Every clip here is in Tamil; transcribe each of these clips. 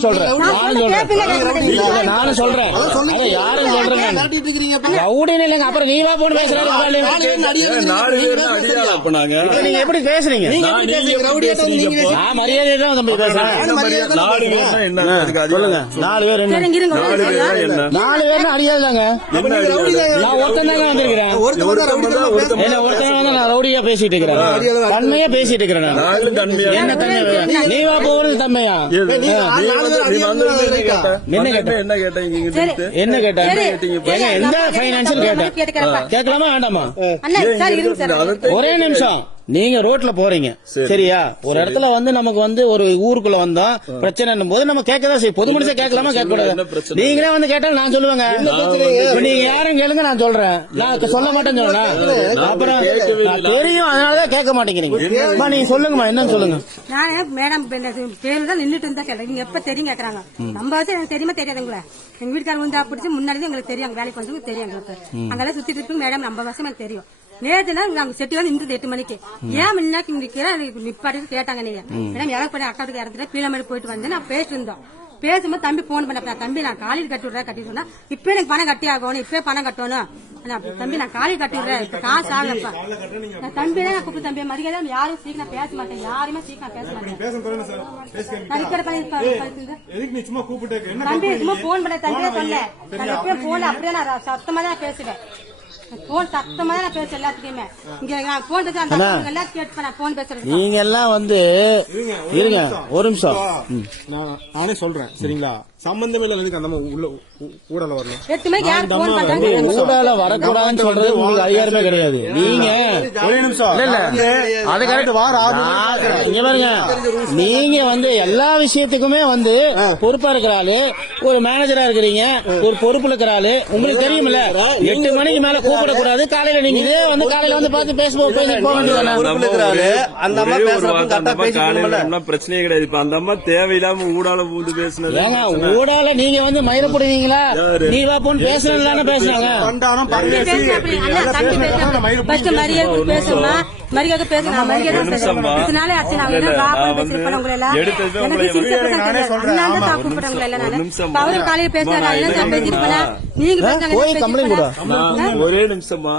நானும் சொல்றேன். நானும் சொல்றேன். நானும் சொல்றேன் சொல்றேன் இல்லைங்க அப்புறம் நீவா போன் பேசுறாரு. நாலு பேர் அடியாளு பேர் நாங்க எப்படி பேசுறீங்க? நீங்க நான் மரியாதை தான் தம்பி பேசுறேன்? நாலு பேர்னா என்ன? சொல்லுங்க நாலு பேர் என்ன? நாலு நாலு பேர். நான் ஒருத்தன் தாங்க வந்திருக்கிறேன். ஒருத்தன் ஒருத்தன் நான் ரவுடியா பேசிட்டு இருக்கிறேன். தன்மையா பேசிட்டு இருக்கிறேன். நான். தன்மையா? என்ன நீவா தன்மையா? பேர் என்ன கேட்டேன் எந்த பைனான்சியல் கேட்டேன். கேட்கலாமா? வேண்டாமா? ஒரே நிமிஷம். நீங்க ரோட்ல போறீங்க. சரியா? ஒரு இடத்துல வந்து நமக்கு வந்து ஒரு ஊருக்குள்ள வந்தோம் பிரச்சனை போது நம்ம கேட்கதான் செய்யும். பொது மனுஷன் கேட்கலாமா? கேட்க கூடாது? நீங்களே வந்து கேட்டா நான் சொல்லுவேங்க. நீங்க யாரும் கேளுங்க நான் சொல்றேன். நான் சொல்ல மாட்டேன்னு சொல்றேன் அப்புறம் தெரியும் அதனாலதான் கேட்க மாட்டேங்கிறீங்க. நீங்க சொல்லுங்கம்மா என்னன்னு சொல்லுங்க. நானே மேடம் பேரு தான் நின்னுட்டு இருந்தா நீங்க எப்ப தெரியும் கேக்குறாங்க. நம்ம வச்சு எனக்கு தெரியுமா தெரியாதுங்களே எங்க வீட்டுக்காரங்க வந்து பிடிச்சி முன்னாடி எங்களுக்கு தெரியும். அங்க வேலைக்கு வந்து தெரியும் எங்களுக்கு. அங்கெல்லாம் சுத்திட்டு இருக்கு மேடம். நம்ம வருஷம் எனக்கு தெரியும். நேற்று நாள் நாங்க செட்டி வந்து எட்டு மணிக்கு. ஏன் முன்னாடி நிக்கிறேன் நிப்பாட்டி கேட்டாங்க நீங்க? மேடம் இறக்க பண்ணி அக்காவுக்கு இறந்துட்டு போயிட்டு வந்து நான் பேசிட்டு இருந்தோம் பேசும்போது தம்பி போன் பண்ண தம்பி நான் காலையில் கட்டி விடுறேன் கட்டி சொன்னா இப்ப எனக்கு பணம் கட்டி ஆகணும் இப்ப பணம் கட்டணும். தம்பி நான் காலையில் கட்டி விடுறேன் இப்ப காசு ஆகலப்பா. நான் தம்பி தான் கூப்பிட்டு தம்பி மரியாதை யாரும் சீக்கிரம் பேச மாட்டேன் யாருமே சீக்கிரம் பேச மாட்டேன். சும்மா கூப்பிட்டு தம்பி சும்மா போன் பண்ண தம்பியே சொன்னேன் அப்படியே நான் சத்தமா தான் பேசுவேன். போன் சத்தமா நான் பேசுவேன் எல்லாத்துக்குமே. இங்க நான் போன் பேச அந்த எல்லாம் கேட்டு நான் போன் பேசுறேன். நீங்க எல்லாம் வந்து இருங்க ஒரு நிமிஷம். நானே சொல்றேன் சரிங்களா? சம்பந்தமே இல்ல எதுக்கு அந்த உள்ள ஊடல வரணும். எட்டு மணிக்கு யார் போன் பண்றாங்க ஊடால வரக்கூடாதுன்னு சொல்றது உங்களுக்கு அதிகாரமே கிடையாது. நீங்க ஒரே நிமிஷம். இல்ல இல்ல. அது கரெக்ட் வார இங்க பாருங்க. நீங்க வந்து எல்லா விஷயத்துக்குமே வந்து பொறுப்பா இருக்கிற ஆளு ஒரு மேனேஜரா இருக்கிறீங்க ஒரு பொறுப்புல இருக்கிற ஆளு உங்களுக்கு தெரியுமில்ல எட்டு மணிக்கு மேல கூப்பிடக்கூடாது. காலையில நீங்க இதே வந்து காலையில வந்து பார்த்து பேசும்போது பேசிட்டு போக வேண்டியதானே. அந்த அம்மா. ஒண்ணும் பிரச்சனையே கிடையாது. இப்ப அந்த அம்மா தேவையில்லாம ஊடால பூந்து பேசுனது ஊடால நீங்க வந்து மயிரப்படுவீங்களா யாரு? நீ வா போன் பேசுறேன்னு பேசுறாங்க? மரியாதை பேசுமா மரியாதை நிமிஷம்மா. இதனால நான் இல்ல, என்ன நான் பேசிருப்பேன் உங்களை எல்லாம் எடுத்தது எனக்கு நானே தான் கூப்பிடுறேன் உங்களை எல்லாம் நானு அவரும் காலையில பேசினா நான் என்ன. போனேன் நீங்க போனேன் ஒரே நிமிஷமா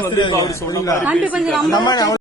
வந்து அவர்